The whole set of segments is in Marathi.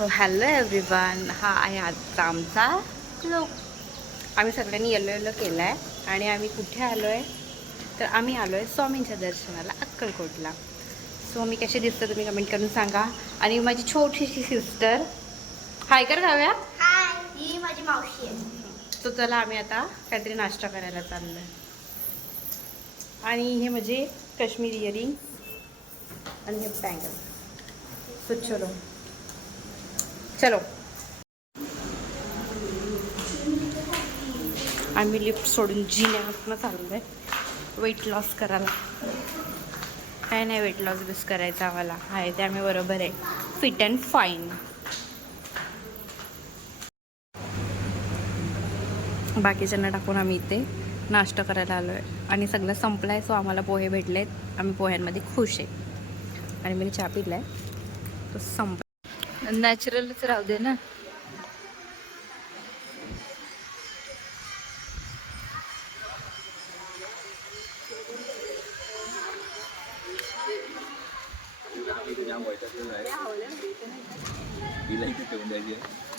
सो हॅलो एव्हरीवन, हा आहे आजचा आमचा व्लॉग. आम्ही सगळ्यांनी येलो येलो केला आहे आणि आम्ही कुठे आलो आहे तर आम्ही आलो आहे स्वामींच्या दर्शनाला अक्कलकोटला. सो मी कशी दिसते तुम्ही कमेंट करून सांगा. आणि माझी छोटीशी सिस्टर हाय कर गाव्या, ही माझी मावशी आहे. तो चला आम्ही आता काहीतरी नाश्ता करायला चाललो आहे. आणि हे म्हणजे काश्मीरी इयरिंग आणि हे बँगल. सो चलो चलो. आम्ही लिफ्ट सोडून जिन्यातनं चाललो आहे वेट लॉस करायला. काय नाही वेट लॉस बिस करायचं आम्हाला आहे ते आम्ही बरोबर आहे फिट अँड फाईन. बाकीच्यांना टाकून आम्ही इथे नाश्ता करायला आलो आहे आणि सगळं संपलं आहे. सो आम्हाला पोहे भेटले आहेत, आम्ही पोह्यांमध्ये खुश आहे. आणि मी चहा पिला आहे तो संपला. नॅचरलच राहू दे ना.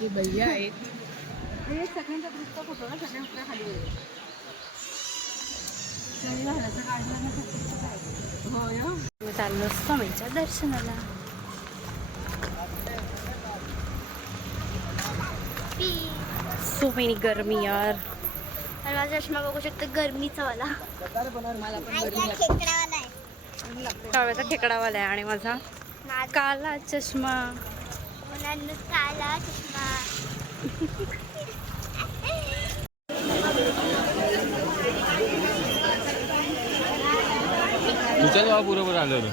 हे भैया आहेत, हे सगळ्यांचा पुस्तक होतो ना, सगळ्यांच्या खाली मी चाललो स्वामींच्या दर्शनाला. सो मेनी गरमी यार. माझा चष्मा बघू शकतो गरमीचा वाला. काव्याचा खेकडावाला आहे आणि माझा काला चष्मा. काला चष्मा. चल बाबा बरोबर आलो मी.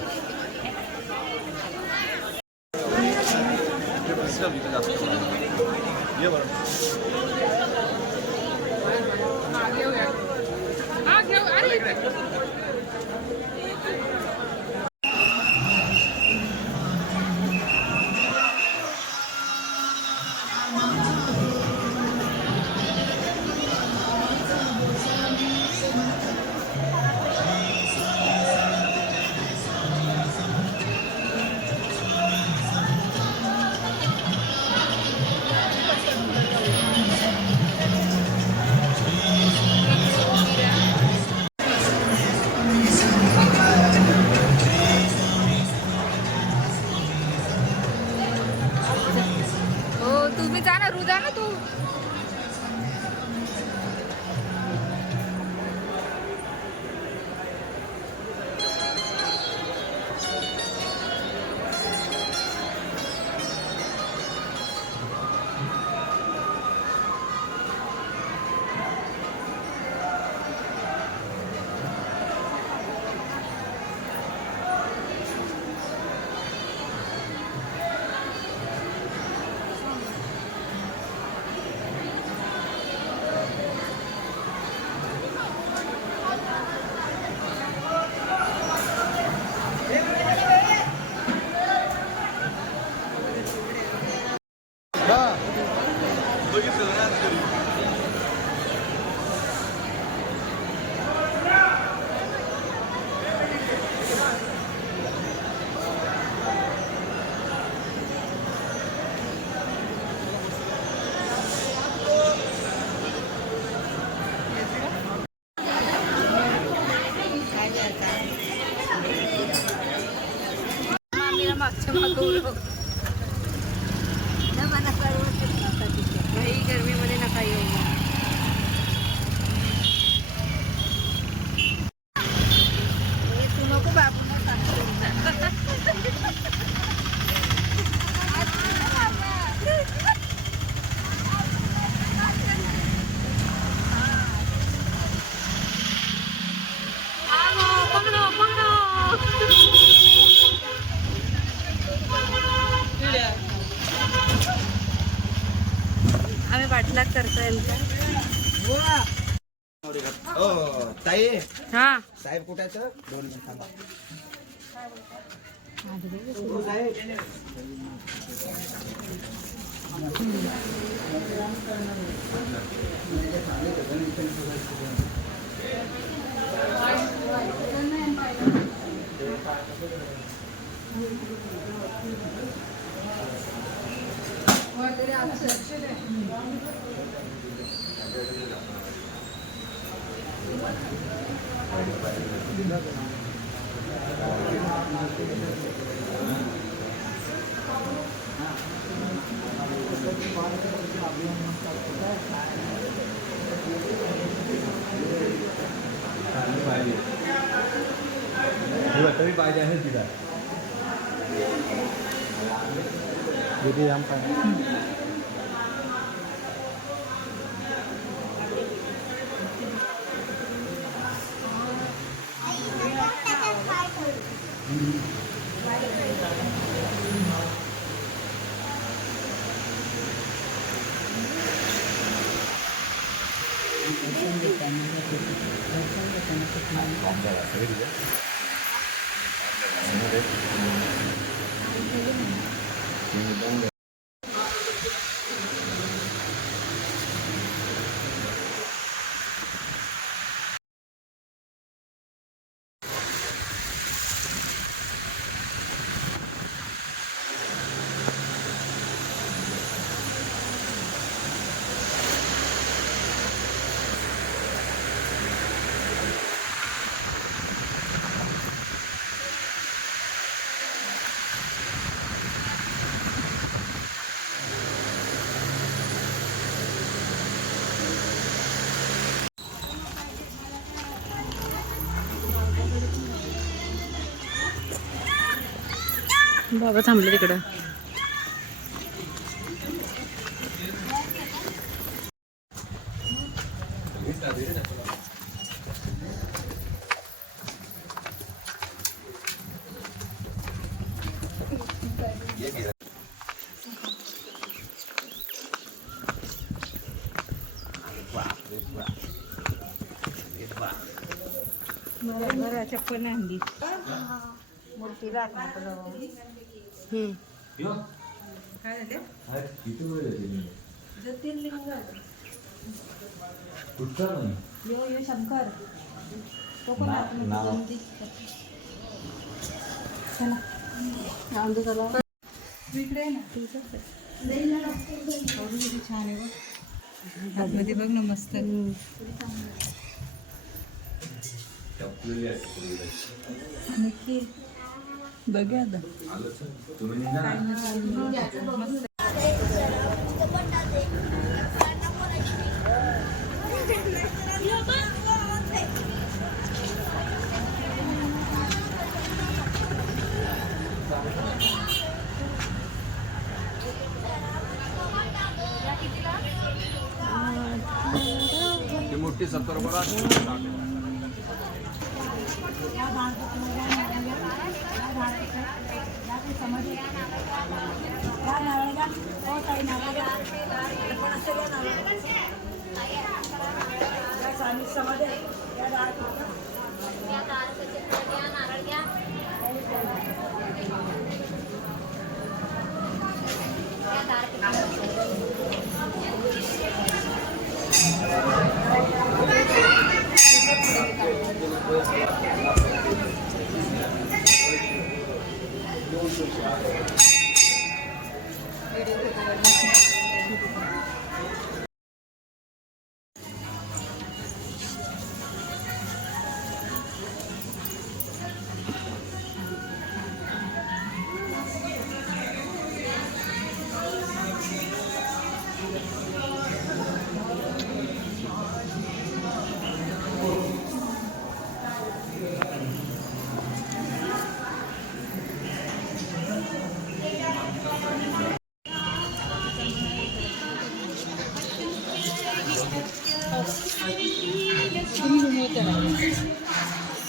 तुम्ही जा ना, रुजा ना तू. मागच्या मागवलं नाही, गरमीमध्ये नका येऊ. तू नको बाबू. आम्ही पाठलाग करतोय यांचा. ताई हा साहेब कुठाचं दोन मिनिट. तरी पाहिजे आहे तिला किती दाम काय बाबा थांबले तिकडं. चप्पल आणली मूर्तीला ज्योतिर्लिंग यो शंकर इकडे ना छान आहे आतमध्ये बघ ना मस्त. नक्की बघा आता मोठी 70 रुपयाला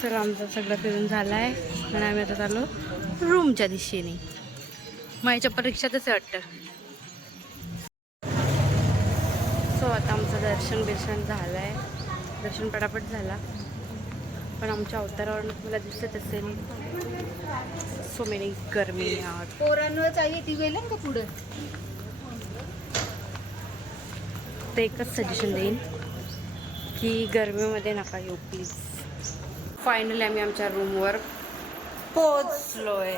तर आमचं सगळं फिरून झालं आहे आणि आम्ही आता चाललो रूमच्या दिशेने. माझ्या परीक्षातच वाटतं. सो आता आमचं दर्शन झालं आहे. दर्शन पटापट झाला पण आमच्या अवतारावरून मला दिसत असेल सो मेनी गरमी आहात. पोरांवर चाहिए ती वेळ का पुढं. तर एकच सजेशन देईन की गरमीमध्ये नका येऊ प्लीज. फायनली आम्ही आमच्या रूमवर पोचलोय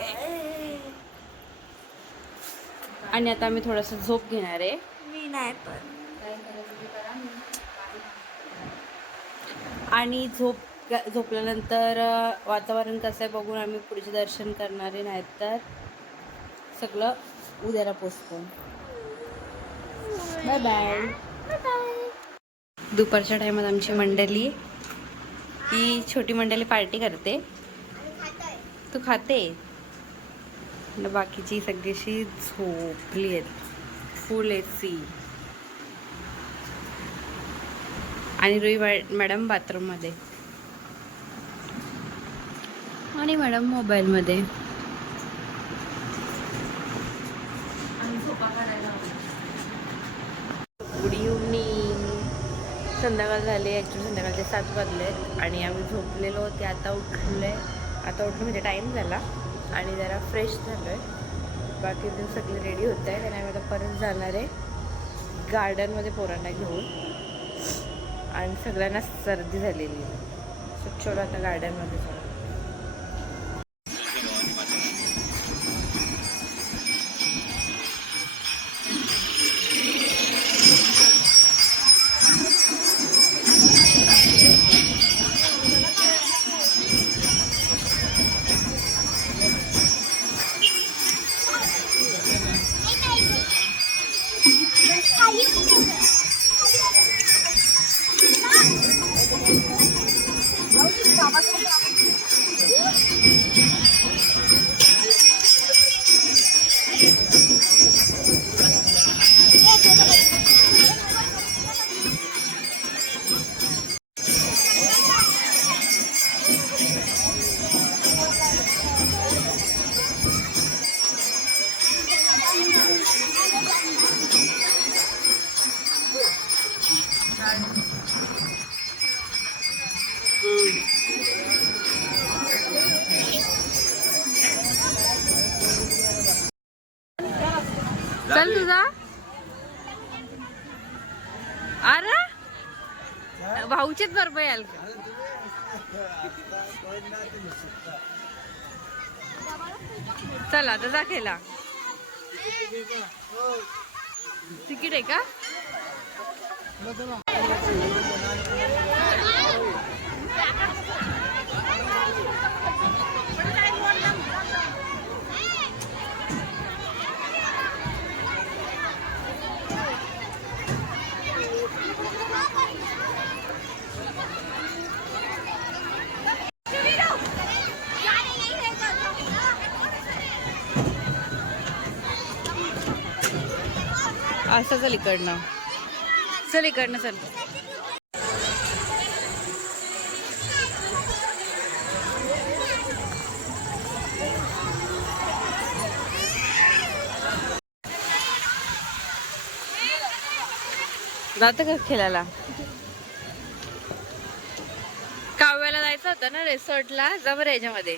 आणि आता आम्ही थोडंसं झोप घेणार आहे. मी नाही पण. आणि झोपल्यानंतर वातावरण कसं आहे बघून आम्ही पुढचे दर्शन करणारे, नाहीत तर सगळं उद्याला पोचतो. Bye bye. दुपारच्या टायमात आमची मंडळी ही छोटी मंडळी पार्टी करते. तू खाते आणि बाकीची सगळीशी झोपली आहेत. फुल एसी. आणि रुई मॅडम बाथरूममध्ये आणि मॅडम मोबाईलमध्ये. Good evening. संध्याकाळ झाले, ॲक्च्युली संध्याकाळचे 7 वाजले आणि आम्ही झोपलेलो ते आता उठलो म्हणजे टाईम झाला आणि जरा फ्रेश झालो आहे. बाकी अजून सगळे रेडी होत आहे आणि आम्ही आता परत जाणार आहे गार्डनमध्ये पोरांना घेऊन. आणि सगळ्यांना सर्दी झालेली आहे. छोटं आता गार्डनमध्ये जाऊ. चल तुझा. अरे भाऊचेच बरोबर याल का? चला आता जा खेळा. तिकीट आहे का? असं चल इकडनं. चल इकडनं चल. जातं का खेळायला? काव्याला जायचं होतं ना रिसॉर्टला. जा बरं याच्यामध्ये.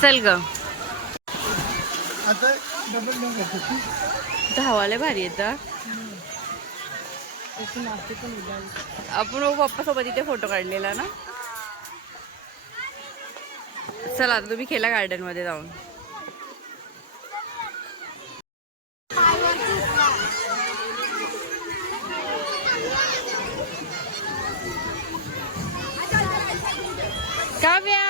चल ग. धावाले भारी येत. आपण पप्पा सोबत इथे फोटो काढलेला ना. चला आता तुम्ही खेळा गार्डन मध्ये जाऊन. काव्या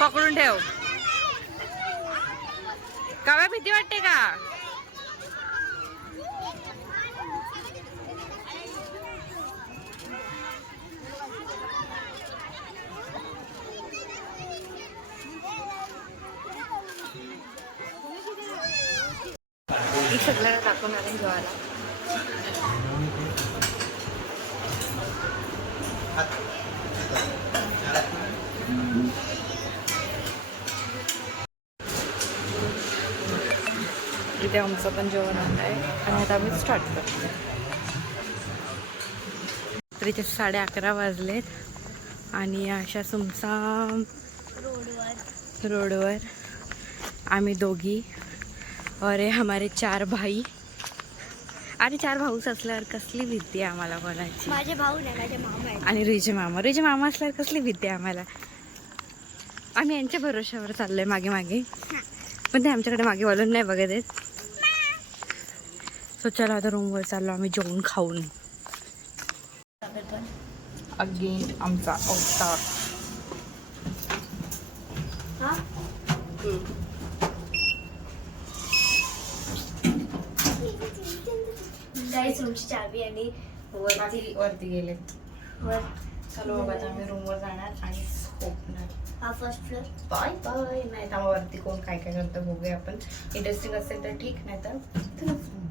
पकडून ठेव. काव्या भीती वाटते का? सगळ्यांना दाखवणार आहे जेवायला. इथे आमचं पण जेवण होत आहे आणि आता आम्ही स्टार्ट करतो. तर इथे 11:30 वाजलेत आणि अशा सुमसाम रोडवर आम्ही दोघी और हे हमारे 4 भाई. आणि 4 भाऊच असल्यावर कसली भीती आहे आम्हाला कोणाची. माझे भाऊ नाही, माझे मामा आहेत. आणि रुईचे मामा असल्यावर कसली भीती आहे आम्हाला. आम्ही यांच्या भरोश्यावर चाललोय मागे मागे, पण ते आमच्याकडे मागे वळून नाही बघत आहेत. सो चला आता रूमवर चाललो आम्ही जेवून खाऊन. अगेन आमचा अवतार. गाईस रूमची चावी आणि वरती गेले. वर चलो बाबा आता आम्ही रूमवर जाणार आणि झोपणार. हा फर्स्ट फ्लोअर. Bye bye. नाही तर वरती कोण काय काय करतं बघूया आपण. इंटरेस्टिंग असेल तर ठीक, नाही तर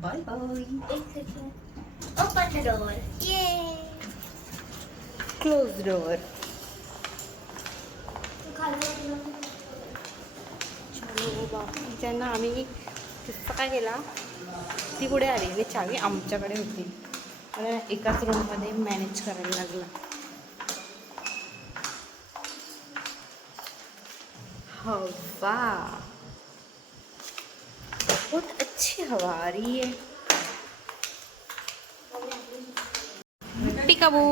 बाय बाय. एक सेकंड. Open the door. ये क्लोज डोअर. ज्यांना आम्ही किस्सा काय केला, ती पुढे आली आणि चावी आमच्याकडे होती. मला एकाच रूममध्ये मॅनेज करायला लागला. हवा बहुत अच्छी हवा आ रही है. पिकाबू